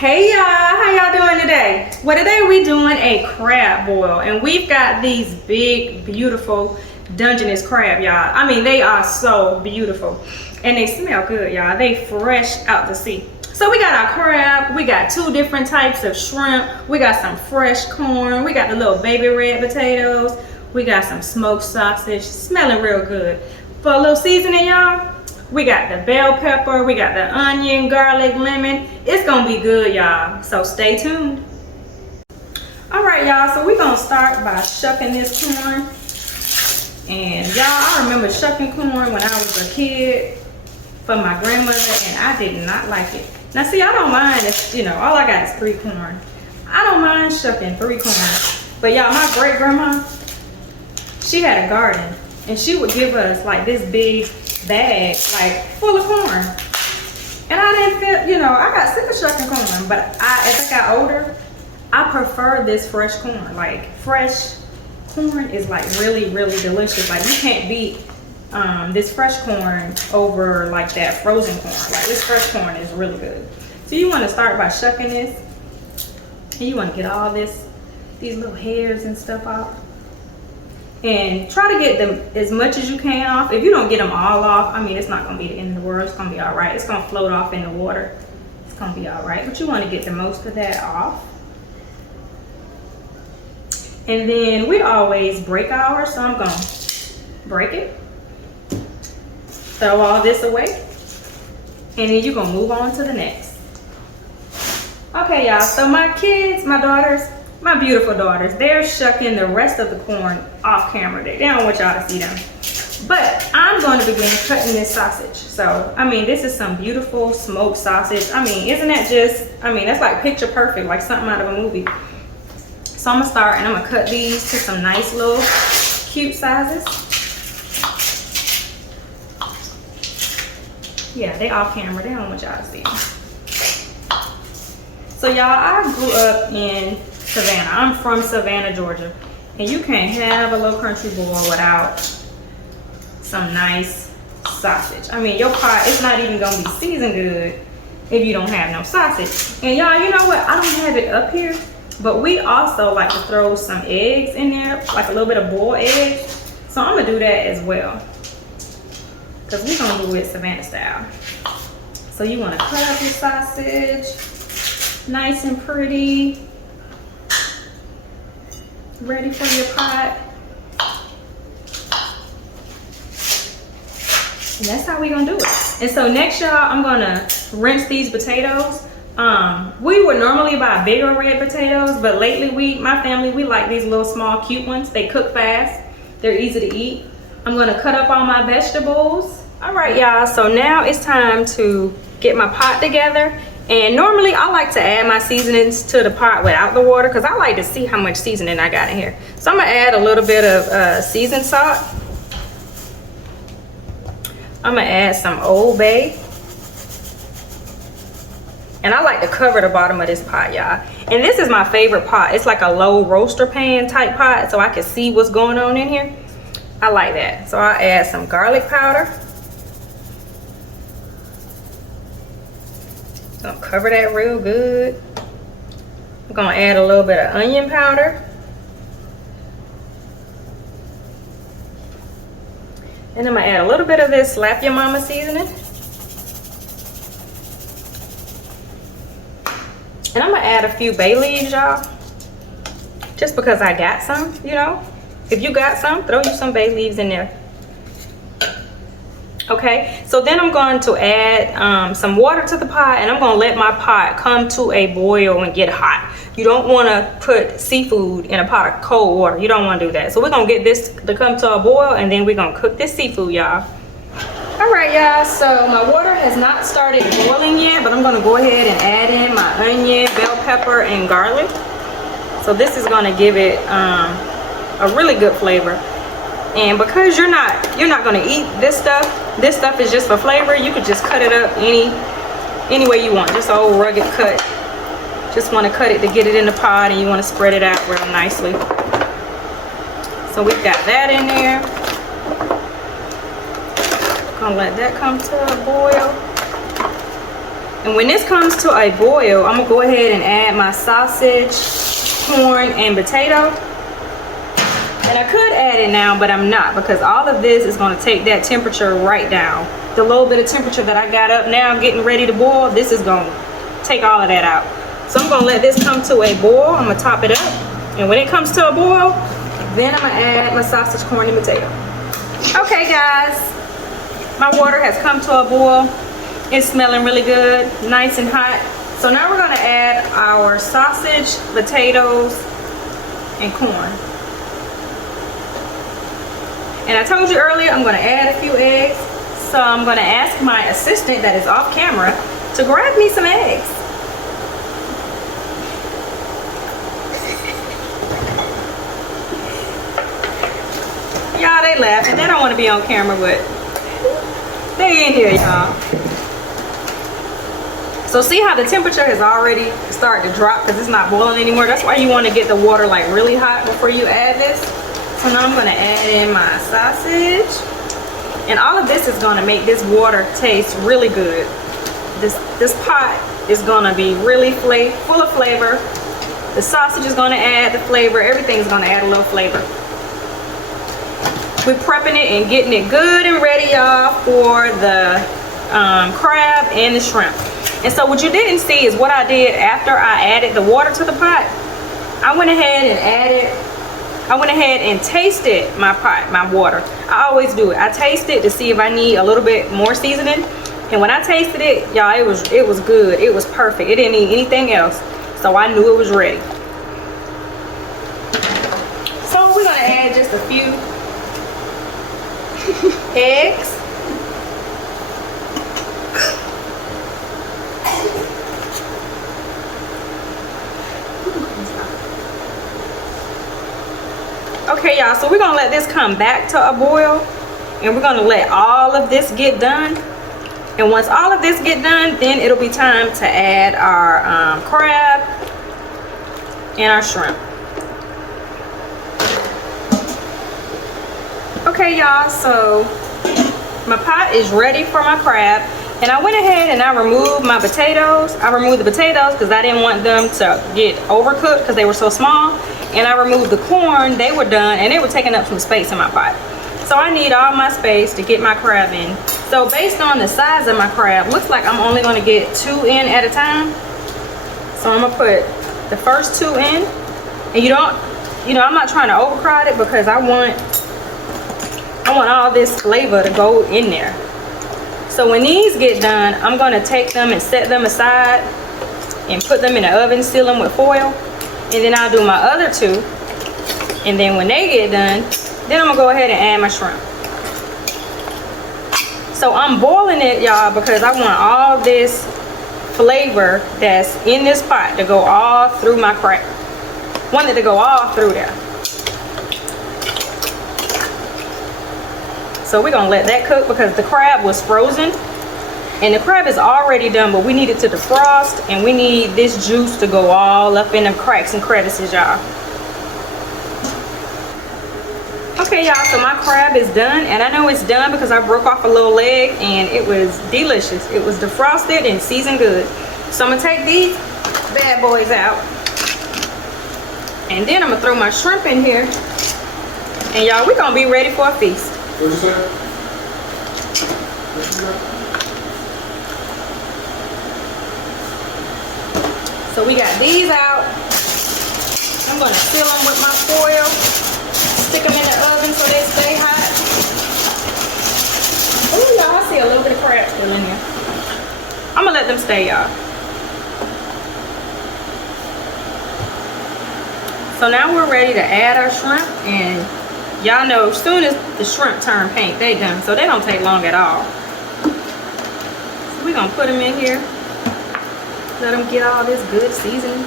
Hey y'all, how y'all doing today? Well, today we doing a crab boil, and we've got these big, beautiful Dungeness crab, y'all. I mean, they are so beautiful, and they smell good, y'all. They fresh out the sea. So we got our crab, we got two different types of shrimp, we got some fresh corn, we got the little baby red potatoes, we got some smoked sausage, smelling real good. For a little seasoning, y'all, we got the bell pepper, we got the onion, garlic, lemon. It's gonna be good, y'all, so stay tuned. All right, y'all, so we're gonna start by shucking this corn. And y'all, I remember shucking corn when I was a kid for my grandmother, and I did not like it. Now see, I don't mind if, you know, all I got is 3 corn. I don't mind shucking 3 corn. But y'all, my great grandma, she had a garden, and she would give us like this big bag, like full of corn. And I didn't feel, you know, I got sick of shucking corn, but as I got older, I prefer this fresh corn. Like, fresh corn is like really, really delicious. Like, you can't beat this fresh corn over like that frozen corn. Like, this fresh corn is really good. So you want to start by shucking this, and you want to get all these little hairs and stuff off. And try to get them as much as you can off. If you don't get them all off, I mean, it's not gonna be the end of the world. It's gonna be all right. It's gonna float off in the water. It's gonna be all right, but you want to get the most of that off. And then we always break ours, so I'm gonna break it, throw all this away, and then you're gonna move on to the next. Okay, y'all, so my kids, my daughters, my beautiful daughters, they're shucking the rest of the corn off camera. They don't want y'all to see them. But I'm going to begin cutting this sausage. So, I mean, this is some beautiful smoked sausage. I mean, isn't that just, I mean, that's like picture perfect, like something out of a movie. So I'm gonna start, and I'm gonna cut these to some nice little cute sizes. Yeah, they off camera. They don't want y'all to see them. So y'all, I grew up in Savannah. I'm from Savannah, Georgia, and you can't have a low country boil without some nice sausage. I mean, your pot, it's not even gonna be seasoned good if you don't have no sausage. And y'all, you know what? I don't have it up here, but we also like to throw some eggs in there, like a little bit of boiled eggs. So I'm gonna do that as well, because we're gonna do it Savannah style. So you want to cut up your sausage nice and pretty, ready for your pot. And that's how we're gonna do it. And so next, y'all, I'm gonna rinse these potatoes. We would normally buy bigger red potatoes, but lately my family, we like these little small cute ones. They cook fast, they're easy to eat. I'm gonna cut up all my vegetables. All right, y'all, so now it's time to get my pot together. And normally I like to add my seasonings to the pot without the water, because I like to see how much seasoning I got in here. So I'm gonna add a little bit of seasoned salt. I'm gonna add some Old Bay. And I like to cover the bottom of this pot, y'all. And this is my favorite pot. It's like a low roaster pan type pot, so I can see what's going on in here. I like that. So I'll add some garlic powder. So cover that real good. I'm gonna add a little bit of onion powder. And I'm gonna add a little bit of this Slap Your Mama seasoning. And I'm gonna add a few bay leaves, y'all. Just because I got some, you know. If you got some, throw you some bay leaves in there. Okay, so then I'm going to add some water to the pot, and I'm going to let my pot come to a boil and get hot. You don't want to put seafood in a pot of cold water. You don't want to do that. So we're going to get this to come to a boil, and then we're going to cook this seafood, y'all. All right, y'all, so my water has not started boiling yet, but I'm going to go ahead and add in my onion, bell pepper, and garlic. So this is going to give it a really good flavor. And because you're not gonna eat this stuff is just for flavor. You could just cut it up any way you want, just an old rugged cut. Just want to cut it to get it in the pot, and you want to spread it out real nicely. So we've got that in there. Gonna let that come to a boil. And when this comes to a boil, I'm gonna go ahead and add my sausage, corn, and potato. And I could add it now, but I'm not, because all of this is gonna take that temperature right down. The little bit of temperature that I got up now, getting ready to boil, this is gonna take all of that out. So I'm gonna let this come to a boil. I'm gonna top it up. And when it comes to a boil, then I'm gonna add my sausage, corn, and potato. Okay guys, my water has come to a boil. It's smelling really good, nice and hot. So now we're gonna add our sausage, potatoes, and corn. And I told you earlier, I'm gonna add a few eggs. So I'm gonna ask my assistant that is off camera to grab me some eggs. Y'all, they laughing. They don't wanna be on camera, but they in here, y'all. So see how the temperature has already started to drop because it's not boiling anymore. That's why you want to get the water like really hot before you add this. So now I'm going to add in my sausage. And all of this is going to make this water taste really good. This pot is going to be really full of flavor. The sausage is going to add the flavor. Everything's going to add a little flavor. We're prepping it and getting it good and ready, y'all, for the crab and the shrimp. And so what you didn't see is what I did after I added the water to the pot. I went ahead and tasted my pot, my water. I always do it. I taste it to see if I need a little bit more seasoning. And when I tasted it, y'all, it was good. It was perfect. It didn't need anything else. So I knew it was ready. So we're gonna add just a few eggs. Okay, y'all, so we're gonna let this come back to a boil, and we're gonna let all of this get done. And once all of this get done, then it'll be time to add our crab and our shrimp. Okay, y'all, so my pot is ready for my crab. And I went ahead and I removed my potatoes. I removed the potatoes because I didn't want them to get overcooked because they were so small. And I removed the corn. They were done and they were taking up some space in my pot. So I need all my space to get my crab in. So based on the size of my crab, looks like I'm only going to get 2 in at a time. So I'm going to put the first 2 in. And I'm not trying to overcrowd it because I want all this flavor to go in there. So when these get done, I'm going to take them and set them aside and put them in the oven, seal them with foil. And then I'll do my other 2. And then when they get done, then I'm going to go ahead and add my shrimp. So I'm boiling it, y'all, because I want all this flavor that's in this pot to go all through my crab. I want it to go all through there. So we're gonna let that cook because the crab was frozen and the crab is already done, but we need it to defrost and we need this juice to go all up in them cracks and crevices, y'all. Okay, y'all, so my crab is done, and I know it's done because I broke off a little leg and it was delicious. It was defrosted and seasoned good. So I'm gonna take these bad boys out, and then I'm gonna throw my shrimp in here, and y'all, we're gonna be ready for a feast. What'd you say? What'd you say? So we got these out. I'm gonna seal them with my foil. Stick them in the oven so they stay hot. Oh, y'all, I see a little bit of crab still in here. I'm gonna let them stay, y'all. So now we're ready to add our shrimp, and y'all know as soon as the shrimp turn pink, they done. So they don't take long at all. So we're gonna put them in here. Let them get all this good seasoning.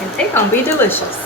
And they're gonna be delicious.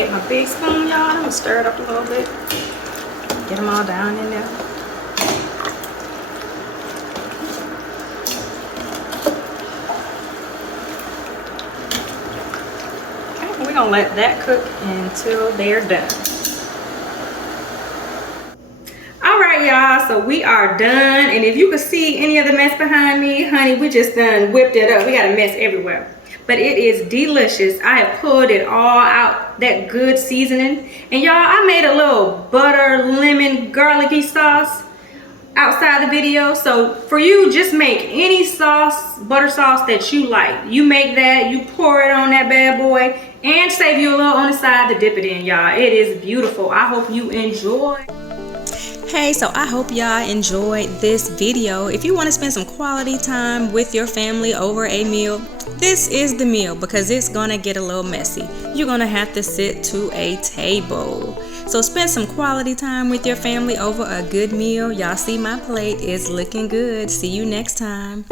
get my big spoon, y'all. I'm gonna stir it up a little bit. Get them all down in there. Okay, we're gonna let that cook until they're done. Alright y'all, so we are done, and if you can see any of the mess behind me, honey, we just done whipped it up. We got a mess everywhere, but it is delicious. I have pulled it all out, that good seasoning, and y'all, I made a little butter lemon garlicky sauce outside the video. So for you, just make any sauce, butter sauce that you like. You make that, you pour it on that bad boy, and save you a little on the side to dip it in, y'all. It is beautiful. I hope you enjoy. Hey, so I hope y'all enjoyed this video. If you want to spend some quality time with your family over a meal, this is the meal, because it's gonna get a little messy. You're gonna have to sit to a table. So spend some quality time with your family over a good meal. Y'all see my plate is looking good. See you next time.